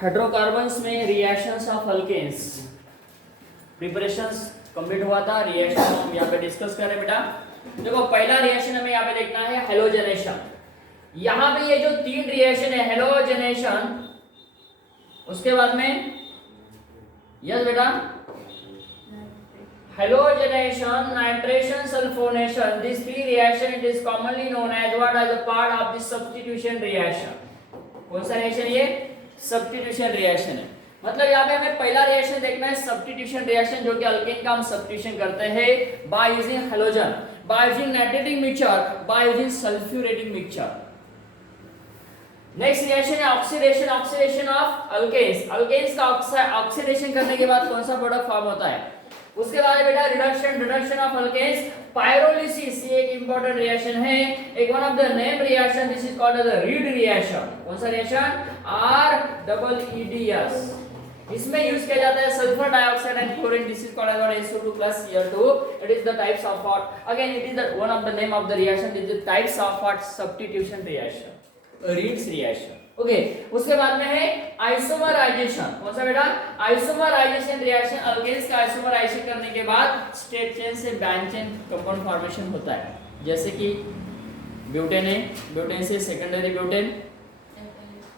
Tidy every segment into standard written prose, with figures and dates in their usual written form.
Hydrocarbons में reactions of alkanes preparations complete हुआ था। रिएक्शन हम यहाँ पे डिस्कस करें बेटा। देखो पहला रिएक्शन हमें यहाँ पे देखना है हेलोजनेशन। यहाँ पे ये जो तीन रिएक्शन है हेलोजनेशन, उसके बाद में यस बेटा halogenation, nitration, sulfonation, these three reaction it is commonly known as what, as a part of the substitution reaction। कौन सा रिएक्शन ये? सब्स्टिट्यूशन रिएक्शन है। मतलब यहाँ पे हमें पहला रिएक्शन देखना है सब्स्टिट्यूशन रिएक्शन, जो कि अल्केन का हम सब्स्टिट्यूशन करते हैं by using halogen, by using nitrating mixture, by using sulphurating mixture. Next reaction है oxidation, oxidation of alkanes. Alkanes का ऑक्सीडेशन करने के बाद कौन सा प्रोडक्ट फॉर्म होता है? उसके बाद बेटा reduction, reduction of alkanes, pyrolysis, ये एक इंपॉर्टेंट रिएक्शन है, एक one of the name reaction, this is called as the Reed reaction. कौन सा रिएक्शन? REEDS। इसमें यूज किया जाता है sulphur dioxide and chlorine, this is called as SO2 plus Cl2। It is the types of what, again it is the one of the name of the reaction, this is the types of what substitution reaction, reads reaction. Okay उसके बाद में है isomerisation. कौन सा बेटा? Isomerisation reaction, alkanes का isomerisation करने के बाद स्टेट चेन से ब्रांच चेन कंपाउंड फॉर्मेशन होता है, जैसे कि ब्यूटेन है, ब्यूटेन से सेकेंडरी ब्यूटेन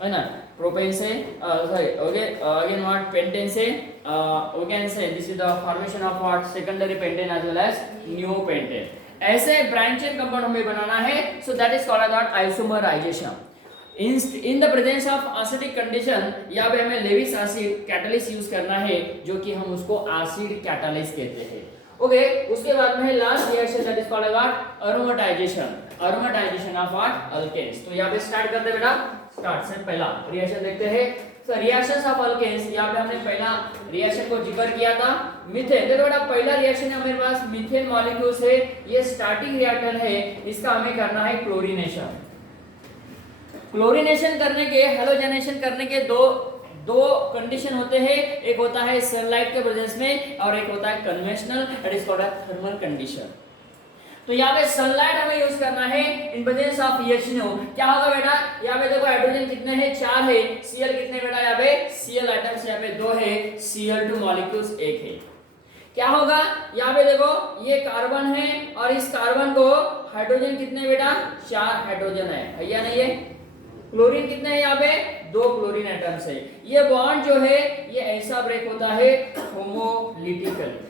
है ना, प्रोपेन से sorry okay again what pentane से ओकेन से, this is the formation of what secondary pentane as well as new pentane. ऐसे ब्रांच चेन कंपाउंड हमें बनाना है, so that is called what isomerisation. In the presence of acidic condition, यहाँ पे हमें लेविस एसिड कैटालिस्ट यूज करना है, जो कि हम उसको एसिड कैटालिस्ट कहते हैं। ओके उसके बाद में last reaction that is called what aromatisation, aromatisation of what alkanes. तो यहाँ पे स्टार्ट करते बेटा, स्टार्ट से पहला रिएक्शन देखते हैं। सो रिएक्शंस ऑफ अल्केन्स, यहाँ पे हमने पहला रिएक्शन को जिक्र किया था मीथेन। देखो बेटा पहला रिएक्शन है हमारे पास मीथेन मॉलिक्यूल्स है, ये स्टार्टिंग रिएक्टर है, इसका हमें करना है क्लोरीनेशन। क्लोरीनेशन करने के, हेलोजनेशन करने के दो कंडीशन होते हैं, एक होता है सनलाइट के प्रेजेंस में और एक होता है conventional, that is called thermal condition. तो यहाँ पे सनलाइट हमें यूज करना है इन प्रेजेंस ऑफ HNO। क्या होगा बेटा? यहाँ पे देखो हाइड्रोजन कितने हैं? 4 है। Cl कितने बेटा? यहाँ पे Cl आइटम्स यहाँ पे 2 है, Cl2 मॉलिक्यूल्स 1 है। क्या होगा? यहाँ पे देखो ये कार्बन है और इस कार्बन को हाइड्रोजन कितने बेटा? 4 हाइड्रोजन है या नहीं है? क्लोरीन कितने हैं यहाँ पे? 2 क्लोरीन एटम्स है। ये बॉन्ड जो है ये ऐसा ब्रेक होता है होमोलिटिकली।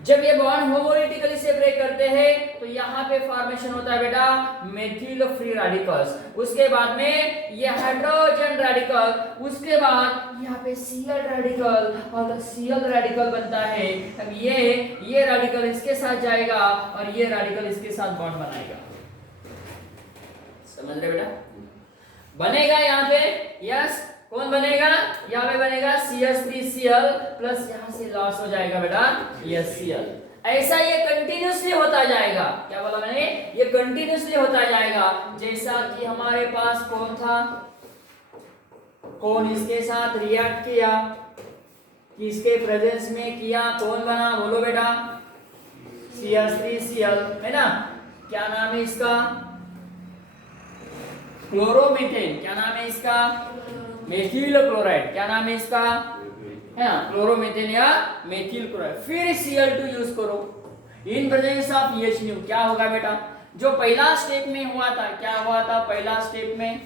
जब ये बॉन्ड होमोलिटिकली से ब्रेक करते हैं तो यहाँ पे फॉर्मेशन होता है बेटा मेथिल फ्री रेडिकल्स, उसके बाद में ये हाइड्रोजन रेडिकल, उसके बाद यहाँ पे Cl रेडिकल और Cl रेडिकल बनता है। अब ये रेडिकल इसके साथ जाएगा और ये रेडिकल इसके साथ बॉन्ड बनाएगा। समझ रहे बेटा? बनेगा यहाँ पे यस, कौन बनेगा? यहाँ पे बनेगा CH3Cl प्लस यहाँ से लॉस हो जाएगा बेटा यस Cl। ऐसा ये कंटिन्यूसली होता जाएगा। क्या बोला मैंने? ये कंटिन्यूसली होता जाएगा। जैसा कि हमारे पास कौन था, कौन इसके साथ रिएक्ट किया, किसके प्रेजेंस में किया, कौन बना? बोलो बेटा CH3Cl है ना। क्या नाम है इसका? क्लोरोमीथेन। क्या नाम है इसका? Methyl chloride. क्या नाम है इसका? है ना क्लोरोमीथेन या मेथिल क्लोराइड। फिर Cl2 यूज करो इन प्रेजेंस ऑफ HNO। क्या होगा बेटा? जो पहला स्टेप में हुआ था, क्या हुआ था पहला स्टेप में?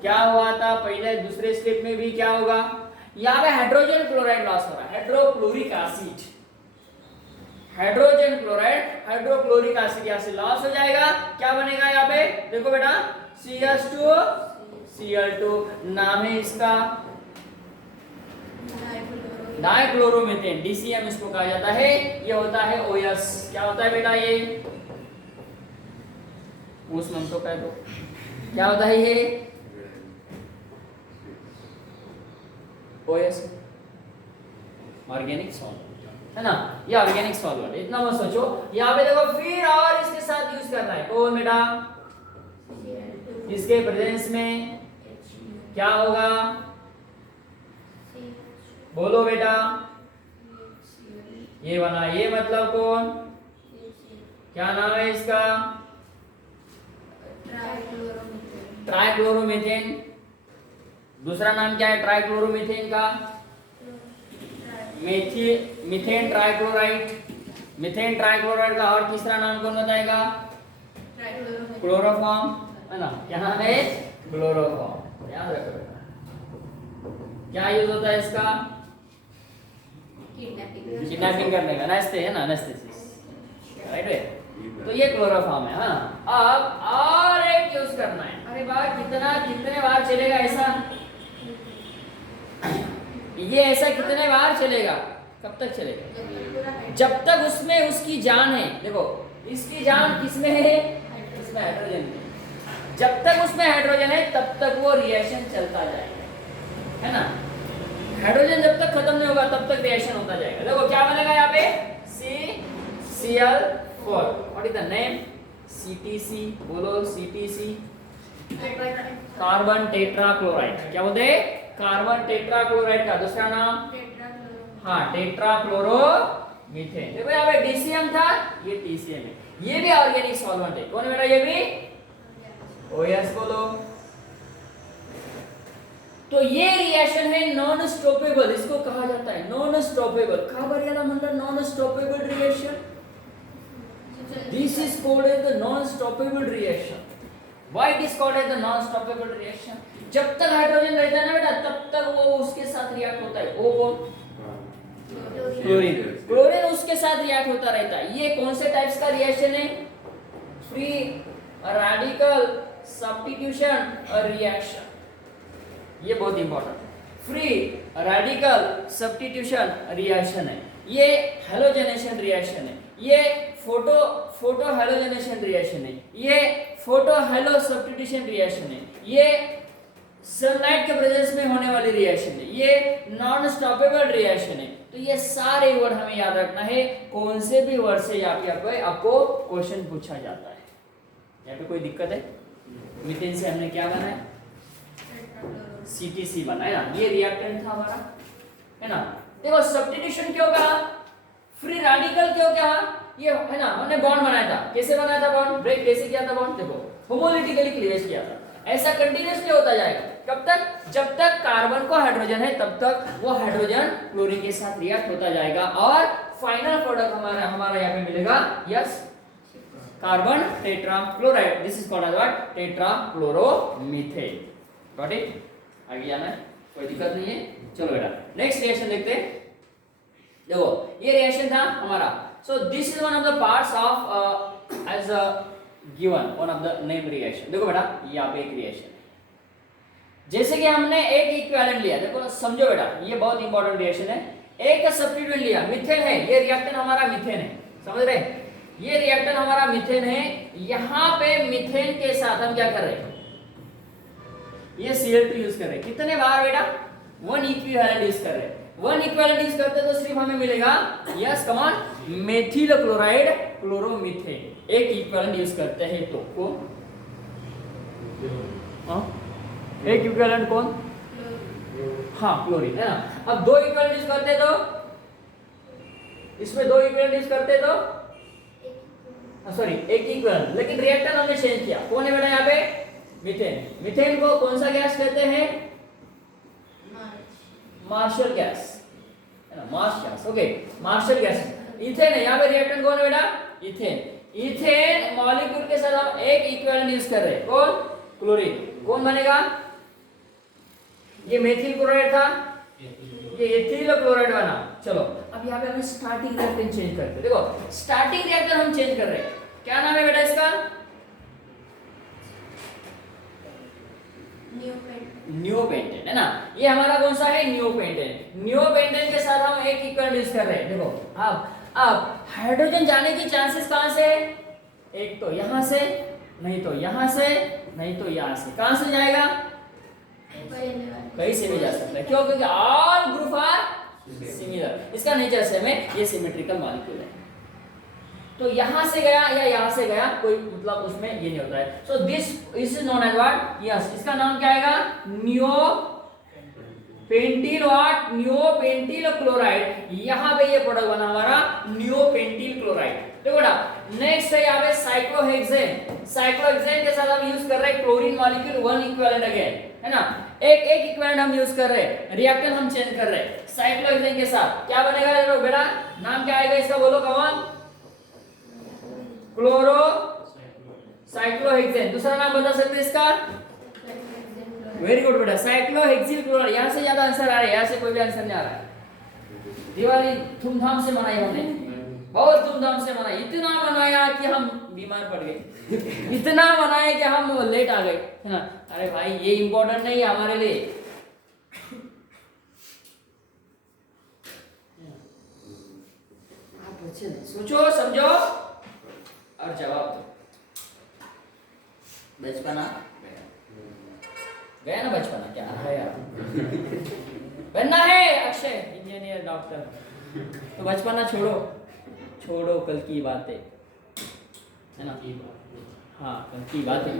क्या हुआ था पहले दूसरे स्टेप में भी? क्या होगा? यहाँ पे हाइड्रोजन क्लोराइड लॉस हो रहा है, hydrochloric acid, hydrogen chloride, hydrochloric acid यहाँ से लॉस हो जाएगा। क्या बनेगा यहाँ पे? देखो बेटा CH2 Cl2, नाम है इसका डाइक्लोरोमीथेन, DCM इसको कहा जाता है। ये होता है OS। क्या होता है बेटा? ये उस मंत्र कह दो क्या होता है ये? OS ऑर्गेनिक सॉल्वेंट है ना, ये ऑर्गेनिक सॉल्वेंट। इतना मत सोचो। यहाँ पे देखो फिर और इसके साथ यूज करना है कौन बेटा? इसके प्रेजेंस में क्या होगा? बोलो बेटा। ये बना, ये मतलब कौन? क्या नाम है इसका? ट्राइक्लोरोमीथेन। दूसरा नाम क्या है ट्राइक्लोरोमीथेन का? Methane trichloride. मीथेन ट्राइक्लोराइड का और तीसरा नाम कौन बताएगा? क्लोरोफॉर्म, है ना? क्या नाम है? क्लोरोफॉर्म। याद रखो। क्या यूज होता है इसका? किडनैपिंग करने का, नस्ते है ना, एनेस्थेसिस, राइट है। तो ये क्लोरोफॉर्म है। हाँ, अब और एक यूज करना है। अरे वाह, कितने बार चलेगा ऐसा? ये ऐसा कितने बार चलेगा? कब तक चलेगा? जब तक उसमें उसकी जान है। देखो, इसकी जान किसमें है? इसमें हाइड्रोजन में। जब तक उसमें हाइड्रोजन है तब तक वो रिएक्शन चलता जाएगा, है ना? हाइड्रोजन जब तक खत्म नहीं होगा तब तक रिएक्शन होता जाएगा। देखो क्या बनेगा यहाँ पे? CCl4। What is the name? CTC। बोलो CTC, कार्बन टेट्राक्लोराइड। क्या बोलते हैं? कार्बन टेट्राक्लोराइड का दूसरा नाम? हाँ, टेट्राक्लोरोमीथेन। देखो यहाँ पे DCM था, ये TCM है। ये भी ऑर्गेनिक सॉल्वेंट है। कौन है बेटा? ये भी OS। बोलो। तो ये रिएक्शन है नॉन स्टॉपेबल। इसको कहा जाता है नॉन स्टॉपेबल। का बरेला मतलब non stoppable reaction. This is called as the non stoppable reaction. Why it is called as the non stoppable reaction? जब तक हाइड्रोजन रहता है ना बेटा, तब तक वो उसके साथ रिएक्ट होता है। वो कौन? क्लोरीन। क्लोरीन उसके साथ रिएक्ट होता रहता है। ये कौन से टाइप्स का रिएक्शन है? Free radical substitution reaction. ये बहुत इंपॉर्टेंट है। फ्री रेडिकल सब्स्टिट्यूशन रिएक्शन है। ये हैलोजेनेशन रिएक्शन है। ये फोटो हैलोजेनेशन रिएक्शन है। ये फोटो हैलो सब्स्टिट्यूशन रिएक्शन है। ये सनलाइट के प्रेजेंस में होने वाली रिएक्शन है। ये नॉन स्टॉपेबल रिएक्शन है। तो ये सारे वर्ड हमें याद रखना है। कौन से भी वर्ड से यहाँ पे आपको क्वेश्चन पूछा जाता है। यहाँ पे कोई दिक्कत है? मीथेन से हमने क्या बनाया? CTC बना है ना। ये रिएक्टेंट था हमारा, है ना? देखो, सब्स्टिट्यूशन क्यों कहा? फ्री रेडिकल क्यों कहा? ये है ना, हमने बॉन्ड बनाया था। कैसे बनाया था बॉन्ड? ब्रेक कैसे किया था बॉन्ड? देखो, होमोलिटिकली क्लीवेज किया था। ऐसा कंटिन्यूअसली होता जाएगा। कब तक? जब तक कार्बन को हाइड्रोजन है तब तक वो हाइड्रोजन क्लोरीन के साथ रिएक्ट होता जाएगा और फाइनल प्रोडक्ट हमारा यहाँ पे मिलेगा। Yes, carbon tetrachloride. This is called as what? Tetrachloromethane. Got it? आगे जाना है, कोई दिक्कत नहीं है। चलो बेटा, नेक्स्ट रिएक्शन देखते हैं। देखो, ये रिएक्शन था हमारा। So this is one of the parts of as a given one of the name reaction. देखो बेटा, यहाँ पे एक रिएक्शन है। जैसे कि हमने एक इक्विवेलेंट लिया। देखो समझो बेटा, ये बहुत इंपॉर्टेंट रिएक्शन है। एक सब्स्टिट्यूएंट लिया, मीथेन है। ये रिएक्टेंट हमारा मीथेन है, समझ रहे? ये रिएक्टेंट हमारा मीथेन है। यहाँ पे मीथेन के साथ हम क्या कर रहे हैं? ये Cl2 यूज कर रहे हैं। कितने बार बेटा? 1 इक्विवेलेंट यूज कर रहे हैं। 1 इक्विवेलेंट यूज करते तो सिर्फ हमें मिलेगा, yes come on, methyl chloride chloromethane. एक इक्विवेलेंट यूज करते हैं तो कौन? एक इक्विवेलेंट कौन? हाँ, क्लोरीन, है ना। अब 2 इक्विवेलेंट यूज करते तो इसमें 2 इक्विवेलेंट यूज करते तो सॉरी, एक इक्विवेलेंट। लेकिन रिएक्टेंट हमने चेंज किया। कौन है बेटा यहाँ पे? मीथेन। मीथेन को कौन सा गैस कहते हैं? मार्शल गैस, है ना, marsh gas. Okay, marshal gas. Ethane है यहाँ पे। रिएक्टेंट कौन है बेटा? इथेन। इथेन मॉलिक्यूल के साथ हम एक इक्विवेलेंट यूज कर रहे हैं। कौन? क्लोरीन। कौन बनेगा? ये मेथिल क्लोराइड था, ये एथिल क्लोराइड बना। चलो, अब यहाँ पे हमें स्टार्टिंग रिएक्टेंट चेंज करते हैं। देखो, स्टार्टिंग रिएक्टेंट हम चेंज कर रहे हैं। क्या नाम है बेटा इसका? नियोपेंटेन, है ना। ये हमारा कौन सा है? नियोपेंटेन। नियोपेंटेन के साथ हम एक इक्विवेलेंट यूज कर रहे हैं। देखो, अब हाइड्रोजन जाने की चांसेस कहां से? एक तो यहां से, नहीं तो यहां से, नहीं तो यहां से। कहां से जाएगा? कहीं से भी जा सकता है। क्यों? क्योंकि ऑल ग्रुप आर सिमिलर। इसका नेचर सेम है, ये सिमेट्रिकल मॉलिक्यूल है। तो यहां से गया या यहां से गया, कोई मतलब उसमें ये नहीं होता है। So this is known as what? Yes, इसका नाम क्या आएगा? Neopentyl what? Neopentyl chloride. यहां पे ये प्रोडक्ट बना हमारा नियोपेंटिल क्लोराइड। देखो बेटा, नेक्स्ट है यहाँ पे साइक्लोहेक्सेन। साइक्लोहेक्सेन के साथ हम यूज कर रहे हैं क्लोरीन मॉलिक्यूल 1 इक्विवेलेंट अगेन, है ना, एक इक्विवेलेंट हम यूज कर रहे हैं, रिएक्टेंट हम चेंज कर रहे हैं साइक्लोहेक्सेन के साथ। क्या बनेगा देखो बेटा, नाम क्या आएगा इसका, बोलो कौन, क्लोरो साइक्लोहेक्सेन। दूसरा नाम बता सकते हैं इसका, वेरी गुड बेटा, साइक्लोहेक्सिल क्लोराइड। यहाँ से ज्यादा आंसर आ रहा है, यहाँ से कोई भी आंसर नहीं आ रहा है। दिवाली धूमधाम से मनाई हमने, बहुत धूमधाम से मनाई, इतना मनाया कि हम बीमार पड़ गए इतना मनाया कि हम लेट आ गए, है ना। अरे भाई ये इंपॉर्टेंट नहीं है हमारे लिए। आप अच्छे सोचो समझो और जवाब दो। बचपना गया ना, बचपना क्या है यार बनना है अक्षय इंजीनियर डॉक्टर, तो बचपना छोड़ो, छोड़ो कल की बातें, है ना। हाँ कल की बातें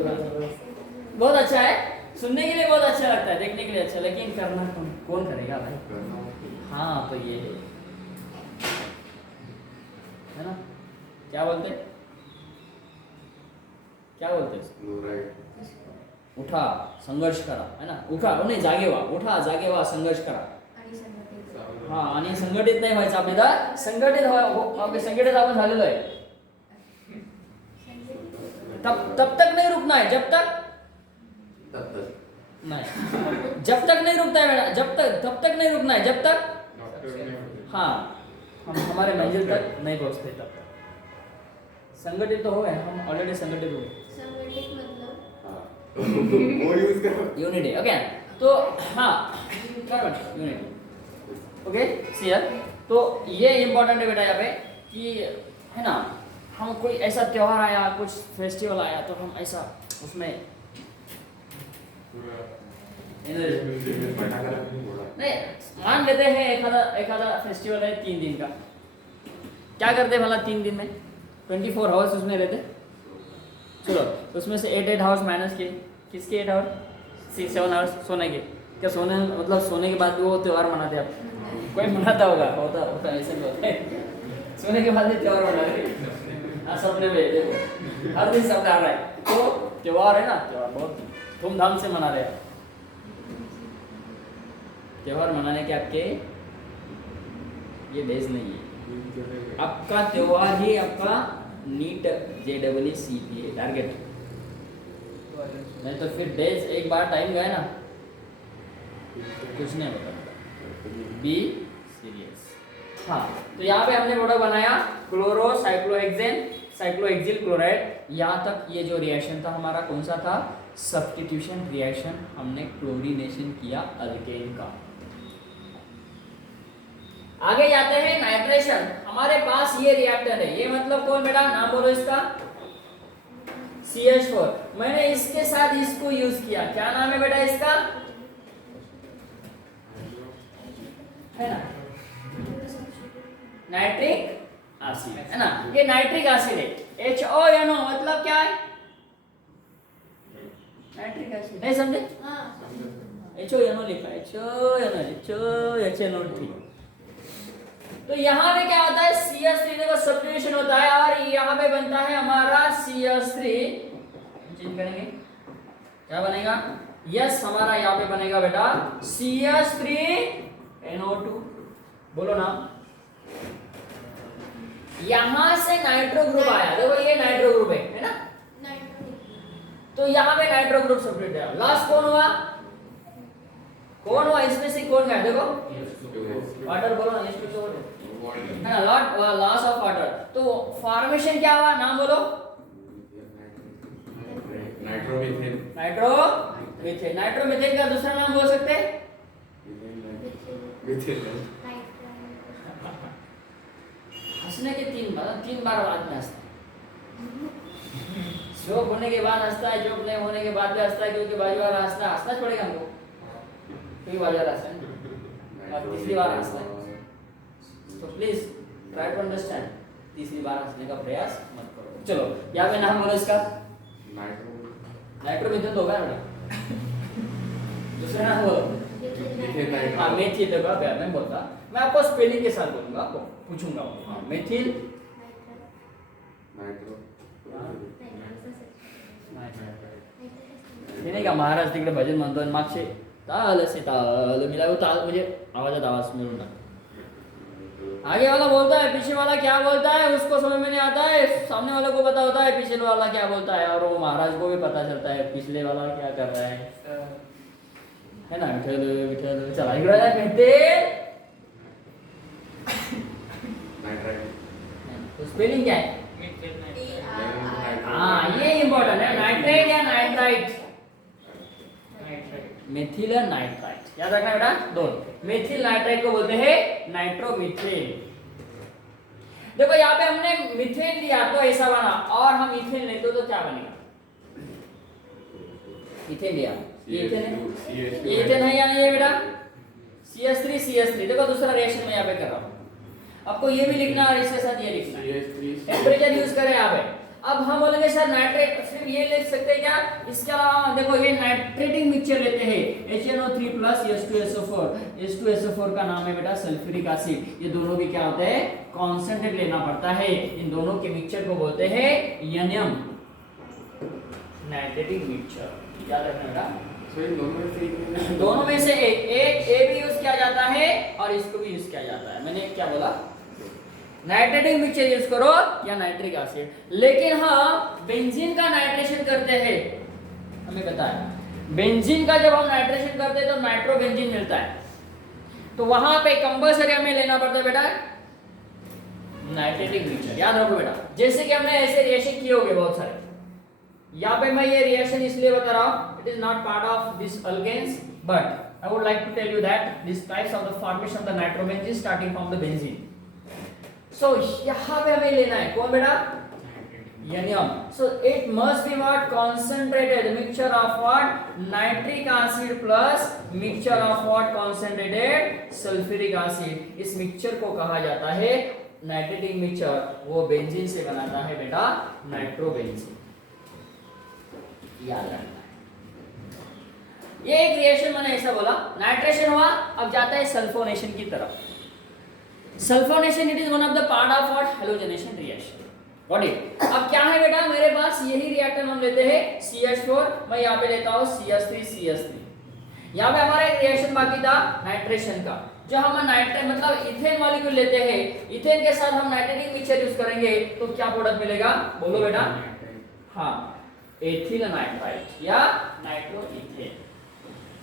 बहुत अच्छा है, सुनने के लिए बहुत अच्छा लगता है, देखने के लिए अच्छा, लेकिन करना कौन करेगा भाई। हाँ तो ये है ना, क्या बोलते, क्या बोलते, उठा संघर्ष करा, है ना, उठा नहीं जागे व्हा, उठा जागे व्हा संघर्ष करा। हाँ आणि संघटित नाही व्हायचं आपल्याला, संघटित व्हा, संघटित आपण झालेलो आहे। तब तक नहीं रुकना है, जब तक नहीं, जब तक नहीं रुकता है बेटा, जब तक, तब तक नहीं रुकना है, जब तक, हाँ हम हमारे मंजिल तक नहीं पहुंचते तब तक। संगठित तो हो गए हम, ऑलरेडी संगठित हो गए, यूनिटी, ओके। तो हाँ यूनिटी, ओके सी यार। तो ये इंपॉर्टेंट है बेटा यहाँ पे कि, है ना, हम कोई ऐसा त्योहार आया, कुछ फेस्टिवल आया, तो हम ऐसा उसमें नहीं मान लेते हैं, एखादा फेस्टिवल है 3 दिन का, क्या करते भला 3 दिन में 24 आवर्स उसमें रहते, चलो उसमें से 8 आवर्स माइनस किए, किसके 8 आवर्स, 6-7 आवर्स सोने के, क्या सोने मतलब सोने के बाद भी वो त्योहार मनाते आप, कोई मनाता होगा, होता ऐसे भी होता है, सोने के बाद भी त्योहार मनाते, हाँ सपने में देखो हर दिन सपने आ रहा है, तो त्योहार है ना, त्योहार बहुत धूमधाम से मना रहे हैं। त्योहार मनाने के आपके ये डेज नहीं है, आपका त्योहार ही आपका नीट JEE टारगेट, नहीं तो फिर डेज एक बार टाइम गया ना कुछ नहीं होता, बी सीरियस। हाँ तो यहाँ पे हमने प्रोडक्ट बनाया क्लोरो साइक्लोहेक्सेन साइक्लोहेक्सिल क्लोराइड। यहाँ तक ये जो रिएक्शन था हमारा कौन सा था, सब्स्टिट्यूशन रिएक्शन, हमने क्लोरीनेशन किया अल्केन का। आगे जाते हैं नाइट्रेशन। हमारे पास ये रिएक्टर है, ये मतलब कौन बेटा, नाम बोलो इसका, CH4। मैंने इसके साथ इसको यूज किया, क्या नाम है बेटा इसका, है ना, नाइट्रिक एसिड, है ना, ये नाइट्रिक एसिड है, HONO मतलब क्या है, नाइट्रिक एसिड, नहीं समझे, HONO लिखा है, HONO3। तो यहाँ पे क्या होता है, CH3 देखो सब्स्टिट्यूशन होता है, और यहाँ पे बनता है हमारा CH3, चेंज करेंगे क्या बनेगा, यस हमारा यहाँ पे बनेगा बेटा CH3NO2, बोलो ना। यहां से नाइट्रो ग्रुप आया, देखो ये नाइट्रो ग्रुप है ना, तो यहाँ पे नाइट्रो ग्रुप सेपरेट है। लास्ट कौन हुआ, कौन हुआ इसमें से, कौन गया देखो, वाटर, बोलो ना, है ना, लॉस ऑफ वाटर। तो फॉर्मेशन क्या हुआ, नाम बोलो, नाइट्रोमीथेन। नाइट्रोमीथेन का दूसरा नाम बोल सकते हैं, हंसने के 3 बार बाद में हंसता है, जोक होने के बाद हंसता है, जोक नहीं होने के बाद भी हंसता है, क्योंकि बाजू वाला हंसना पड़ेगा हमको, क्योंकि बाजू वाला हंसता है और तीसरी बार हंसता है। तो प्लीज ट्राई टू अंडरस्टैंड, तीसरी बार हंसने का प्रयास मत करो। चलो यहाँ पे नाम बोलो इसका, नाइट्रोमीथेन तो होगा ना, दूसरा नाम बोलो, हाँ मेथिल, देखो मैं बोलता, मैं आपको स्पेलिंग के साथ बोलूंगा, आपको पूछूंगा, हाँ मेथिल नाही का महाराज तिकडे भजन म्हणतो आणि मागचे ताल से ताल मिला वो ताल मुझे आवाज मिळून टाक. आगे वाला बोलता है, पीछे वाला क्या बोलता है उसको समझ में नहीं आता है, सामने वाले को पता होता है पीछे वाला क्या बोलता है, और वो महाराज को भी पता चलता है पिछले वाला क्या कर रहा है ना. विठल विठल चला इकडे काय म्हणते तो स्पेलिंग क्या है. हाँ ये इम्पोर्टेंट है, नाइट्रेट या नाइट्राइट. मेथिल या नाइट्राइट याद रखना बेटा. दोनों मेथिल नाइट्राइट को बोलते हैं नाइट्रोमीथेन. देखो यहाँ पे हमने मीथेन लिया तो ऐसा बना, और हम इथेन लेते तो क्या बनेगा. इथेन लिया, ये इथेन है या नहीं है बेटा. CH3 देखो दूसरा रिएक्शन में यहाँ पे कर रहा हूँ. आपको ये भी लिखना और इसके साथ ये लिखना है. टेम्परेचर यूज करें यहाँ पे. अब हम बोलेंगे सर नाइट्रेट, सिर्फ ये लिख सकते हैं क्या. इसके अलावा देखो ये नाइट्रेटिंग मिक्सचर लेते हैं HNO3+ H2SO4 का नाम है बेटा सल्फ्यूरिक एसिड. ये दोनों भी क्या होते हैं कॉन्सेंट्रेट लेना पड़ता है. इन दोनों के मिक्सचर को बोलते हैं NM नाइट्रेटिंग मिक्सचर. याद रखना बेटा. दोनों में से एक ए भी यूज किया जाता है और इसको भी यूज किया जाता है. मैंने क्या बोला, नाइट्रेटिंग मिक्सचर यूज करो या नाइट्रिक एसिड. लेकिन हाँ बेंजीन का नाइट्रेशन करते हैं, हमें पता है बेंजीन का जब हम नाइट्रेशन करते हैं तो नाइट्रोबेंजीन मिलता है. तो वहां पे कंपल्सरी हमें लेना पड़ता है बेटा नाइट्रेटिक मिक्सचर. याद रखो बेटा. जैसे कि हमने ऐसे रिएक्शन किए होंगे बहुत सारे. यहाँ पे मैं ये रिएक्शन इसलिए बता रहा हूँ, it is not part of this alkanes, but I would like to tell you that this types of the formation of the nitrobenzene starting from the benzene. So यहाँ पे हमें लेना है कौन बेटा NM. So it must be what concentrated mixture of what nitric acid plus mixture of what concentrated sulfuric acid. इस mixture को कहा जाता है नाइट्रेटिक मिक्सचर. वो बेंजीन से बनाता है बेटा नाइट्रोबेंजीन. याद रखना है. ये एक रिएक्शन मैंने ऐसा बोला, नाइट्रेशन हुआ, अब जाता है सल्फोनेशन की तरफ. Sulphonation it is one of the part of what halogenation reaction. Got it. अब क्या है बेटा मेरे पास यही रिएक्टर हम लेते हैं CH4, मैं यहाँ पे लेता हूँ CH3. यहाँ पे हमारा एक रिएक्शन बाकी था नाइट्रेशन का. जो हम नाइट्रेट मतलब इथेन मॉलिक्यूल लेते हैं, इथेन के साथ हम नाइट्रेटिक मिक्सचर यूज करेंगे तो क्या प्रोडक्ट मिलेगा बोलो बेटा. हाँ एथिल नाइट्राइट या नाइट्रोइथेन.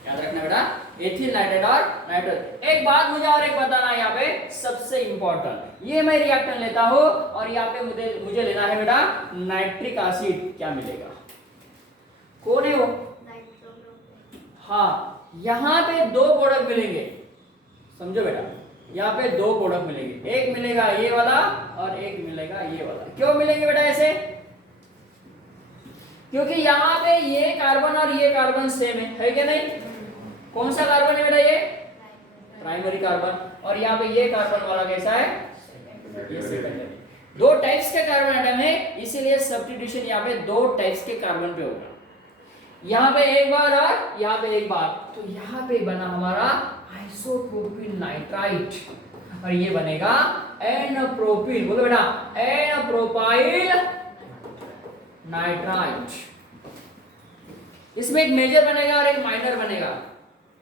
याद रखना बेटा एथिल नाइट्राइट और नाइट्रो. एक बात मुझे और एक बताना है यहाँ पे सबसे इंपॉर्टेंट. ये मैं रिएक्टेंट लेता हूँ और यहाँ पे मुझे लेना है बेटा नाइट्रिक एसिड. क्या मिलेगा कौन है वो. हाँ यहाँ पे दो प्रोडक्ट मिलेंगे. समझो बेटा यहाँ पे दो प्रोडक्ट मिलेंगे. एक मिलेगा ये वाला और एक मिलेगा ये वाला. क्यों मिलेंगे बेटा ऐसे, क्योंकि यहाँ पे ये कार्बन और ये कार्बन सेम है क्या नहीं. कौन सा कार्बन है बेटा ये प्राइमरी कार्बन, और यहाँ पे ये कार्बन वाला कैसा है ये सेकेंडरी. दो टाइप्स के कार्बन एटम है, इसीलिए सब्स्टिट्यूशन यहाँ पे दो टाइप्स के कार्बन पे होगा. यहाँ पे एक बार और यहाँ पे एक बार. तो यहाँ पे बना हमारा आइसोप्रोपिल नाइट्राइट और ये बनेगा एन प्रोपिल. बोलो बेटा एन प्रोपाइल नाइट्राइट. इसमें एक मेजर बनेगा और एक माइनर बनेगा.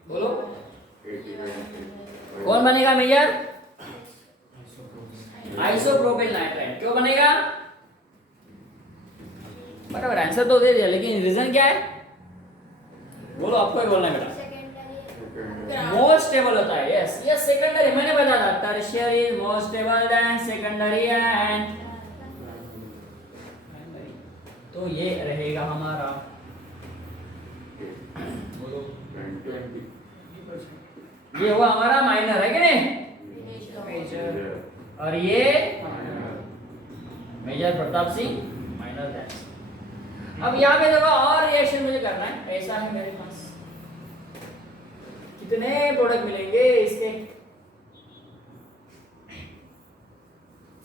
बोलो कौन बनेगा मेजर. Isopropyl nitrite. क्यों बनेगा बराबर आंसर तो दे दिया, लेकिन रीजन क्या है बोलो. आपको ही बोलना है बेटा. मोस्ट स्टेबल होता है. यस यस सेकेंडरी मैंने बताया था. Tertiary is most stable then secondary and. तो ये रहेगा हमारा बोलो ये हुआ हमारा माइनर है कि नहीं मेजर, और ये मेजर प्रताप सिंह माइनर है. अब यहाँ पे देखो और रिएक्शन मुझे करना है. ऐसा है मेरे पास कितने प्रोडक्ट मिलेंगे इसके.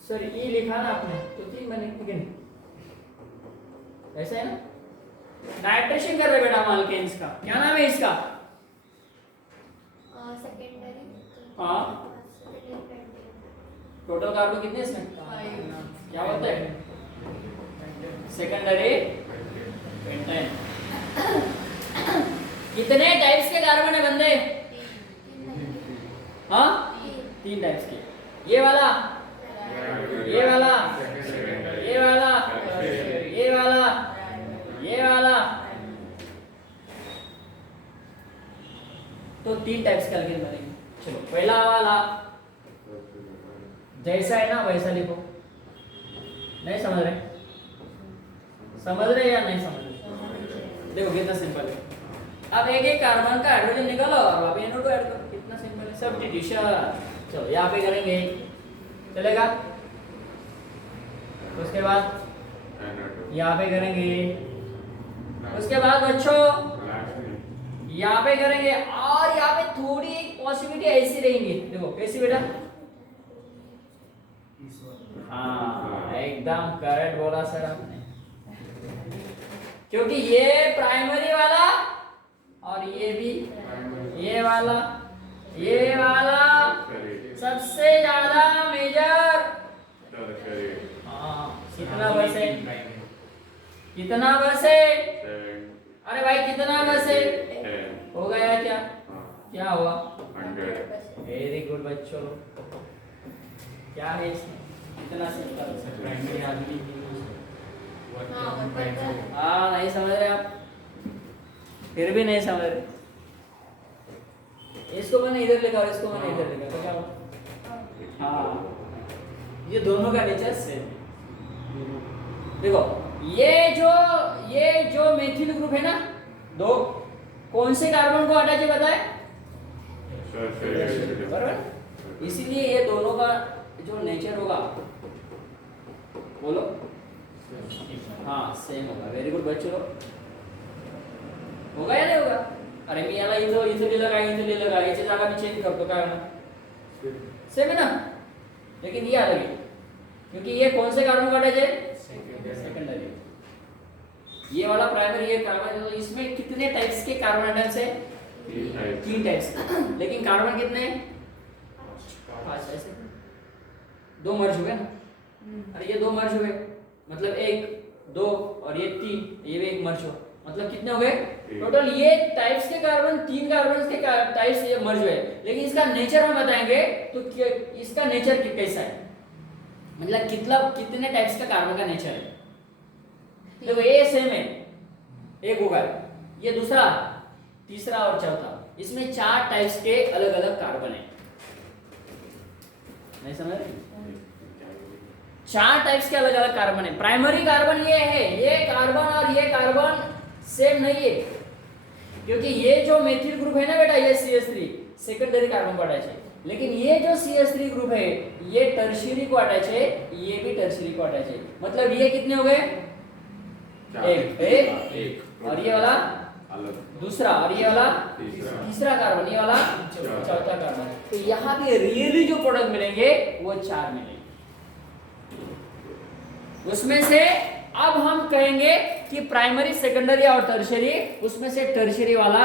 सर ई लिखा ना आपने तो 3 बने ऐसा है ना. नाइट्रेशन कर रहे बेटा हम अल्केन्स का. क्या नाम है इसका सेकेंडरी. हाँ टोटल कार्बन कितने इसमें क्या होता है सेकेंडरी पेंटेन। कितने टाइप्स के कार्बन है बंदे? हाँ, 3 टाइप्स के। ये वाला, ये वाला, ये वाला, ये वाला, ये वाला, तो 3 टाइप्स के अल्केन बनेंगे। चलो पहला वाला जैसा है ना वैसा लिखो। नहीं समझ रहे? समझ रहे या नहीं समझ रहे? देखो कितना सिंपल है। अब एक एक कार्बन का हाइड्रोजन निकालो और आप NO2 ऐड करो। कितना सिंपल है, सब्स्टिट्यूशन। चलो यहाँ पे करेंगे, चलेगा? उसके बाद यहाँ पे करेंगे, उसके बाद बच्चों यहाँ पे करेंगे, और यहाँ पे थोड़ी एक पॉसिबिलिटी ऐसी रहेंगी। देखो कैसी बेटा? हाँ एकदम करेक्ट बोला सर आपने, क्योंकि ये प्राइमरी वाला और ये भी, ये वाला, ये वाला सबसे ज्यादा मेजर। हाँ कितना बसे? कितना बसे? अरे भाई कितना बसे? हो गया क्या? क्या हुआ? वेरी गुड बच्चों। क्या है इसमें? कितना सिंपल। हाँ नहीं समझ रहे आप? फिर भी नहीं समझ रहे? इसको मैंने इधर लिखा और इसको मैंने इधर लिखा, तो क्या हुआ? हाँ ये दोनों का नेचर सेम। देखो ये जो मेथिल ग्रुप है ना, 2 कौन से कार्बन को अटैच है बताए? बराबर। इसीलिए ये दोनों का जो नेचर होगा, बोलो, हाँ सेम होगा। वेरी गुड बच्चों, होगा या नहीं होगा? अरे मी याला इथं लिहिलं का याची जागा मी चेंज करतो काय ना, सेम है ना, लेकिन ये अलग है क्योंकि ये कौन से कार्बन को अटैच है? सेकेंडरी। ये वाला प्राइमरी, ये कार्बन। तो इसमें कितने टाइप्स के कार्बन एटम्स है? 3 टाइप्स। लेकिन कार्बन कितने हैं? 5। ऐसे 2 मर्ज हुए ना, अरे ये 2 मर्ज हुए, मतलब 1 2 और ये 3, ये भी 1 मर्ज हुआ, मतलब कितने हो गए टोटल? ये टाइप्स के कार्बन, 3 कार्बन के टाइप्स ये मर्ज हुए। लेकिन इसका नेचर हम बताएंगे तो इसका नेचर कैसा है, मतलब कितने टाइप्स का कार्बन का नेचर है। देखो ये सेम है, एक होगा, ये दूसरा, तीसरा और चौथा, इसमें 4 टाइप्स के अलग अलग कार्बन है। नहीं समझ रहे? 4 टाइप्स के अलग अलग कार्बन है। प्राइमरी कार्बन ये है, ये कार्बन और ये कार्बन सेम नहीं है, क्योंकि ये जो मेथिल ग्रुप है ना बेटा, ये CH3 सेकेंडरी कार्बन को अटैच है। लेकिन ये जो CH3 ग्रुप है ये टर्शियरी को अटैच है, ये भी टर्शियरी को अटैच है। मतलब ये कितने हो गए? एक और ये वाला दूसरा और ये वाला तीसरा कार्बन, ये वाला चौथा कार्बन। तो यहाँ पे रियली जो प्रोडक्ट मिलेंगे वो 4 मिलेंगे। उसमें से अब हम कहेंगे कि प्राइमरी, सेकेंडरी और टर्शियरी, उसमें से टर्शियरी वाला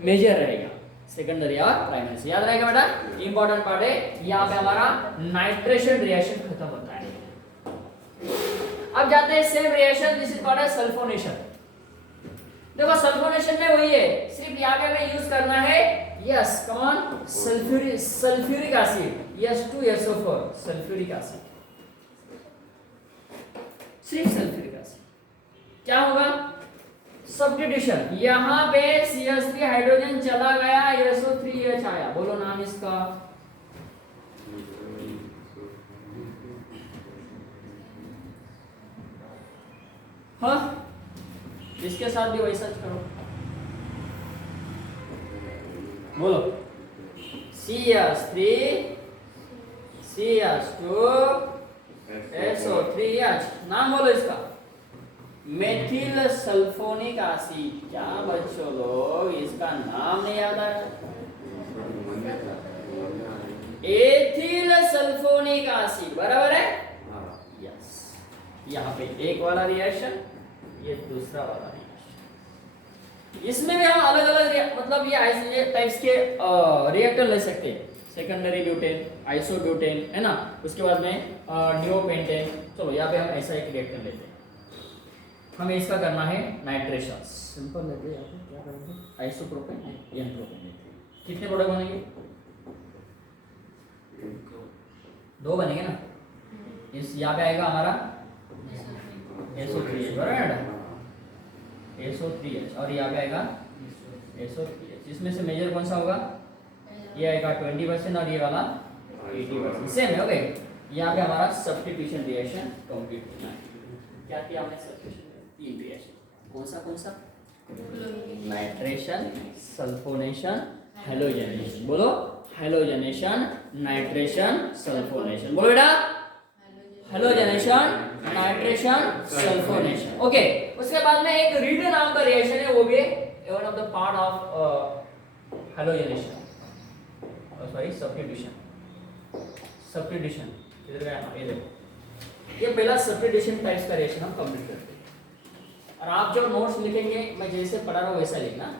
मेजर रहेगा, सेकेंडरी और प्राइमरी से। याद रहेगा बेटा, इंपॉर्टेंट पार्ट है। यहाँ पे हमारा नाइट्रेशन रिएक्शन खत्म होता है। अब जाते हैं same reaction, this is called as sulphonation. देखो सल्फोनेशन में वही है, सिर्फ यहाँ पे हमें यूज करना है, yes come on, sulphuric acid, H2SO4 sulphuric acid, सिर्फ सल्फ्यूरिक एसिड। क्या होगा? सब्स्टिट्यूशन। यहाँ पे CH3 हाइड्रोजन चला गया, SO3H आया। बोलो नाम इसका। हाँ इसके साथ भी वैसा करो, बोलो CH3 CH2 SO3H, नाम बोलो इसका, मेथिल सल्फोनिक एसिड। क्या बच्चों लोग इसका नाम नहीं याद आ रहा? एथिल सल्फोनिक एसिड, बराबर है? यस। यहाँ पे एक वाला रिएक्शन, ये दूसरा वाला रिएक्शन। इसमें भी हम अलग अलग मतलब ये टाइप्स के रिएक्टर ले सकते हैं। सेकेंडरी ब्यूटेन, आइसोब्यूटेन, है ना। उसके बाद में नियोपेंटेन। चलो यहाँ पे हम ऐसा एक रिएक्टर लेते हैं, हमें इसका करना है नाइट्रेशन। सिंपल लेते हैं, यहाँ पे क्या करेंगे, आइसोप्रोपेन, एन प्रोपेन लेते हैं। कितने प्रोडक्ट बनेंगे, 2 बनेंगे ना। इस यहाँ पे आएगा हमारा SO3H, बराबर, SO3H, और यहाँ पे आएगा SO3H। इसमें से मेजर कौन सा होगा, ये आएगा 20% और ये वाला 80%, सेम है। ओके, यहाँ पे हमारा सब्स्टिट्यूशन रिएक्शन कंप्लीट होना है। क्या किया हमने, सब्स्टिट्यूशन 3 रिएक्शन, कौन सा, नाइट्रेशन, सल्फोनेशन, हैलोजनेशन। बोलो, हैलोजनेशन, नाइट्रेशन, सल्फोनेशन। बोलो बेटा, हैलोजनेशन, नाइट्रेशन, सल्फोनेशन। ओके, उसके बाद में एक रीड नाम का रिएक्शन है, वो भी one of the part of halogenation, sorry substitution. इधर गया ना, ये देखो, ये पहला सब्स्टिट्यूशन टाइप्स का रिएक्शन हम कंप्लीट करते हैं। और आप जो नोट्स लिखेंगे, मैं जैसे पढ़ा रहा हूँ वैसा लिखना,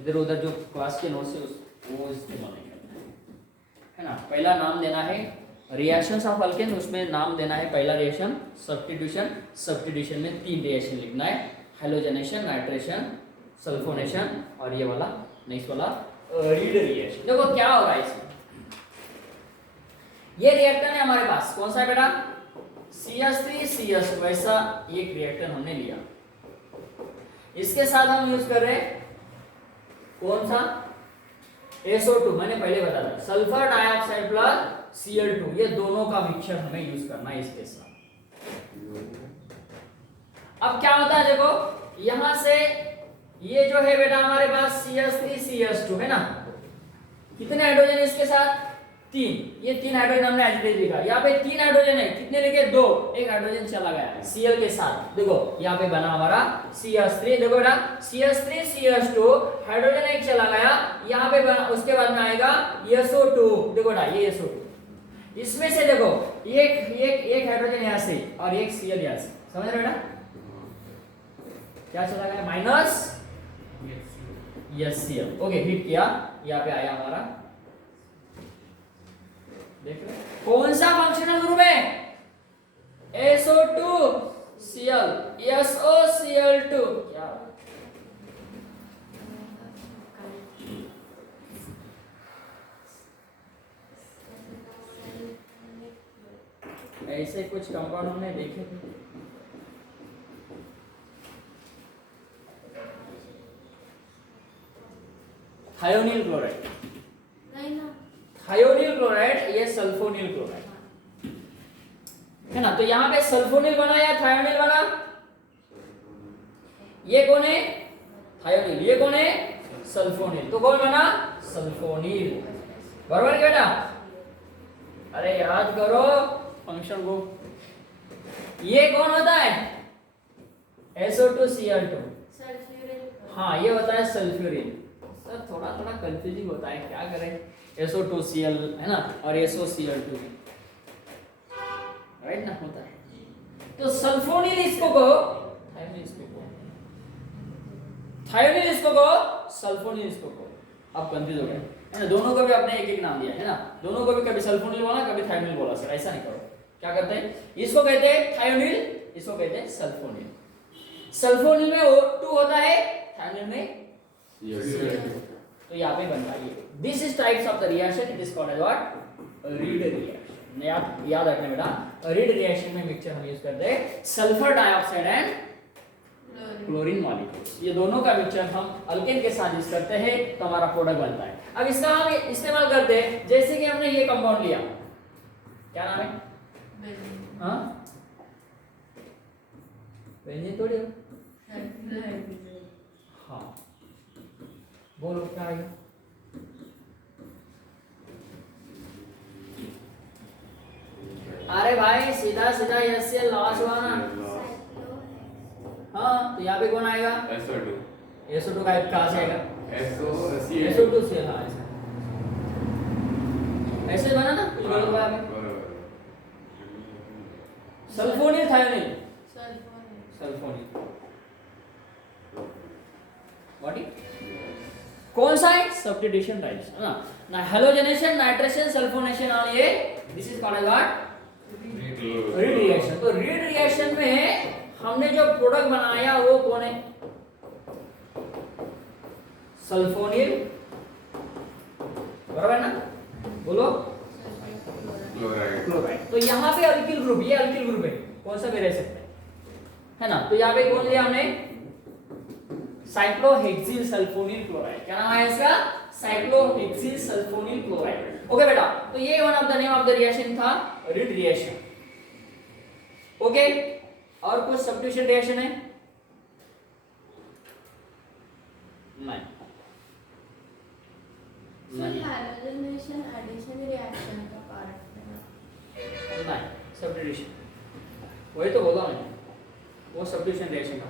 इधर उधर जो क्लास के नोट्स है वो इस्तेमाल नहीं करना है ना। पहला नाम देना है रिएक्शंस ऑफ अल्केन, उसमें नाम देना है पहला रिएक्शन सब्स्टिट्यूशन। सब्स्टिट्यूशन में 3 रिएक्शन लिखना है, हैलोजनेशन, नाइट्रेशन, सल्फोनेशन, और ये वाला नेक्स्ट वाला रीड रिएक्शन। देखो क्या होगा इसमें, ये रिएक्टर है हमारे पास, कौन सा है बेटा, CH3CH2, वैसा एक रिएक्टर हमने लिया। इसके साथ हम यूज कर रहे हैं कौन सा, SO2, मैंने पहले बताया था, सल्फर डाइऑक्साइड प्लस Cl2, ये दोनों का मिक्सचर हमें यूज करना है इसके साथ। अब क्या होता है, देखो यहां से ये जो है बेटा हमारे पास CH3CH2 है ना, कितने हाइड्रोजन इसके साथ, 3, ये 3 हाइड्रोजन हमने एज इट इज लिखा। यहाँ पे 3 हाइड्रोजन है, कितने लिखे, 2, एक हाइड्रोजन चला गया Cl के साथ। देखो यहाँ पे बना हमारा CH3, देखो बेटा CH3CH2, हाइड्रोजन एक चला गया, यहाँ पे बना, उसके बाद में आएगा SO2, देखो बेटा ये SO2। इसमें से देखो एक हाइड्रोजन यहाँ से और एक Cl यहाँ से, समझ रहे बेटा, क्या चला गया, माइनस Cl। ओके, हिट किया, यहाँ पे आया हमारा, देख लो कौन सा फंक्शनल ग्रुप है, SO2Cl, SOCl2। क्या ऐसे कुछ कंपाउंड हमने देखे थे, थायोनिल क्लोराइड, थायोनिल क्लोराइड, ये सल्फोनिल क्लोराइड है ना। तो यहाँ पे सल्फोनिल बना या थायोनिल बना, ये कौन है, थायोनिल, ये कौन है, सल्फोनिल, तो कौन बना, सल्फोनिल, बराबर क्या बेटा, अरे याद करो फंक्शन को। ये कौन होता है, SO2Cl2, हाँ ये होता है सल्फ्यूरिन। सर थोड़ा थोड़ा कंफ्यूजिंग होता है, क्या करें, SO2Cl है ना और SOCl2, राइट ना, होता है। तो सल्फोनिल इसको कहो, थायोनिल इसको कहो, थायोनिल इसको कहो, सल्फोनिल इसको कहो। अब कंफ्यूज हो गए है ना, दोनों को भी आपने एक एक नाम दिया है ना, दोनों को भी कभी सल्फोनिल बोला कभी थायोनिल बोला। सर ऐसा नहीं करो, क्या करते हैं, इसको कहते हैं थायोनिल, इसको कहते हैं सल्फोनिल। सल्फोनिल में O2 होता है, थायोनिल में Cl2। तो यहाँ पे बनता है ये, this is types of the reaction, it is called as what, Reed reaction. याद रखना बेटा, रीड रिएक्शन में मिक्सचर हम यूज करते हैं sulphur dioxide and chlorine molecules, ये दोनों का मिक्सचर हम अल्केन के साथ यूज करते हैं, तो हमारा प्रोडक्ट बनता है। अब इसका हम इस्तेमाल करते हैं, जैसे कि हमने ये कंपाउंड लिया, क्या नाम है, हाँ बेंजीन थोड़ी, हाँ बोलो क्या आएगा, अरे भाई सीधा सीधा यस से लॉस हुआ ना, हाँ तो यहाँ पे कौन आएगा, SO2 का कहाँ से आएगा, SO2Cl, हाँ ऐसे बना ना, कुछ गलत हुआ है, sulphonyl thionyl, sulphonyl what is, कौन सा है? सब्स्टिट्यूशन टाइप्स है ना, हेलोजनेशन, नाइट्रेशन, सल्फोनेशन और ये this is called what? Reed reaction. तो रीड रिएक्शन में हमने जो प्रोडक्ट बनाया वो कौन है? सल्फोनिल, बराबर ना? बोलो क्लोराइड। तो यहाँ पे अल्किल ग्रुप, ये अल्किल ग्रुप है, कौन सा भी रह सकता है ना? तो यहाँ पे कौन लिया हमने? Cyclohexyl sulphonyl chloride. क्या नाम है इसका? Cyclohexyl sulphonyl chloride. ओके बेटा, तो ये one of the name of the reaction था रीड रिएक्शन। ओके, और कुछ सब्स्टिट्यूशन रिएक्शन है? नहीं। हाइड्रोजनेशन एडिशन रिएक्शन का पार्ट है। नहीं, सब्स्टिट्यूशन, वही तो बोला मैंने, वो सब्स्टिट्यूशन रिएक्शन का